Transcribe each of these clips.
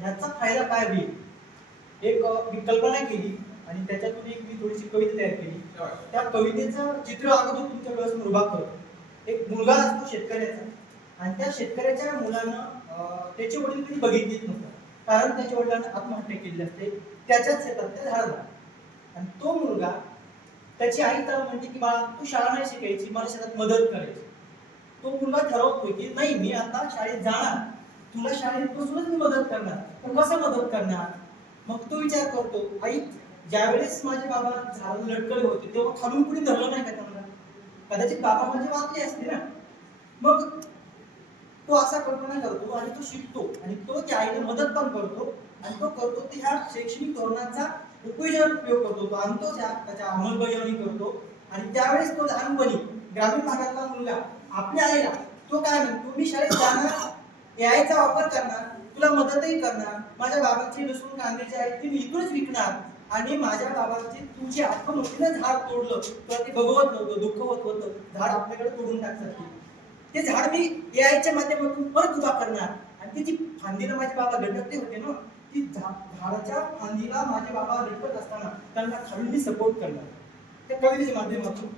ह्याचा फायदा काय होईल? एक मी कल्पना केली आणि त्याच्यातून एक मी थोडीशी कविता तयार केली. त्या कवितेचं चित्र अगोदर तुमच्या डोळ्यासमोर उभा करतो. एक मुलगा असतो शेतकऱ्याचा आणि त्या शेतकऱ्याच्या मुलानं त्याचे वडील कधी बघितलेच नसतात, कारण त्याच्या वडिलांनी आत्महत्या केली असते त्याच्याच शेतात त्या झाडाला. आणि तो मुलगा त्याची आई त्याला म्हणते की बाळा तू शाळा नाही शिकायची, मला शेतात मदत करायची. तो मुलगा ठरवतोय की नाही मी आता शाळेत जाणार, तुला शाळेत बसूनच मी मदत करणार. पण कसं मदत करणार? मग तो विचार करतो आई ज्यावेळेस माझे बाबा झाडाला लटकले होते तेव्हा खालून कुणी धरलं नाही का त्यांना? कदाचित बाबा म्हणजे वाचले असते ना. मग तो असा कल्पना करतो आणि तो शिकतो आणि तो त्या आईला मदत पण करतो आणि तो करतो ते ह्या शैक्षणिक धोरणाचा उपयोग करतो. तो आणतो त्याच्या अंमलबजावणी करतो आणि त्यावेळेस तो लहानपणी ग्रामीण भागातला मुलगा आपल्या आईला तो काय म्हणतो मी शाळेत जाणार, एआयचा वापर करणार, तुला मदतही करणार, माझ्या बाबाची लसूण कांद्याची आहे ती मी इथूनच विकणार आणि माझ्या बाबाची तुझी आठवण होती ना झाड तोडलं तुला ते बघवत नव्हतं, दुःख होत होतं, झाड आपल्याकडे तोडून टाकतात ते झाड मी एआयच्या माध्यमातून परत उभा करणार आणि ती जी फांदीला माझे बाबा लटकले होते ना ती झाडाच्या फांदीला माझे बाबा लटकत असताना त्यांना खालून मी सपोर्ट करणार. त्या कवितेच्या माध्यमातून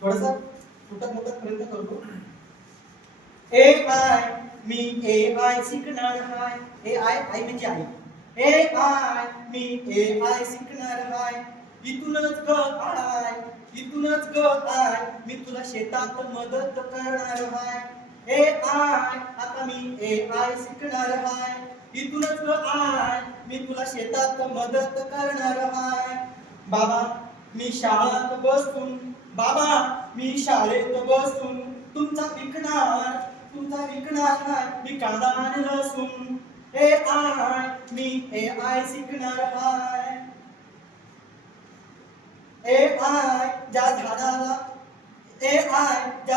थोडासा छोटा मोठा प्रयत्न करतो. एआय मी एआय शिकणार हाय. एआय आई म्हणजे आई. एआय मी एआय शिकणार हाय. इथूनच ग आय, इथूनच ग आय, मी तुला शेतात मदत करणार हाय. एआय आता मी एआय शिकणार हाय. इथूनच ग आय, मी तुला शेतात मदत करणार हाय. बाबा मी शाळेत बसून, बाबा मी शाळेत बसून तुमचा विकणार हाय मी कांदा आणि लसूण. एआय मी एआय शिकणार हाय. एआय ज्या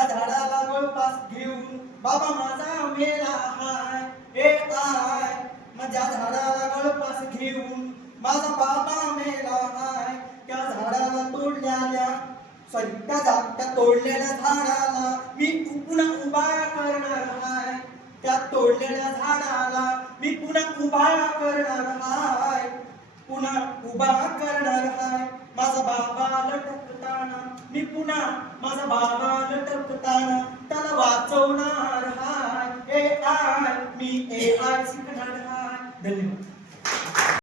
झाडाला गळपास घेऊन बाबा माझा मेला हाय. एआय माझ्या झाडाला गळपास घेऊन माझा बाबा मेला हाय. त्या झाडाला त्या तोडलेल्या झाडाला मी पुन्हा उभा करणार हाय. त्या तोडलेल्या झाडाला मी पुन्हा उभा करणार हाय. पुन्हा उभा करणार हाय. माझा बाबा लटकताना मी पुन्हा माझा बाबा लटकताना त्याला वाचवणार हाय. एआय मी एआय शिकणार हाय. धन्यवाद.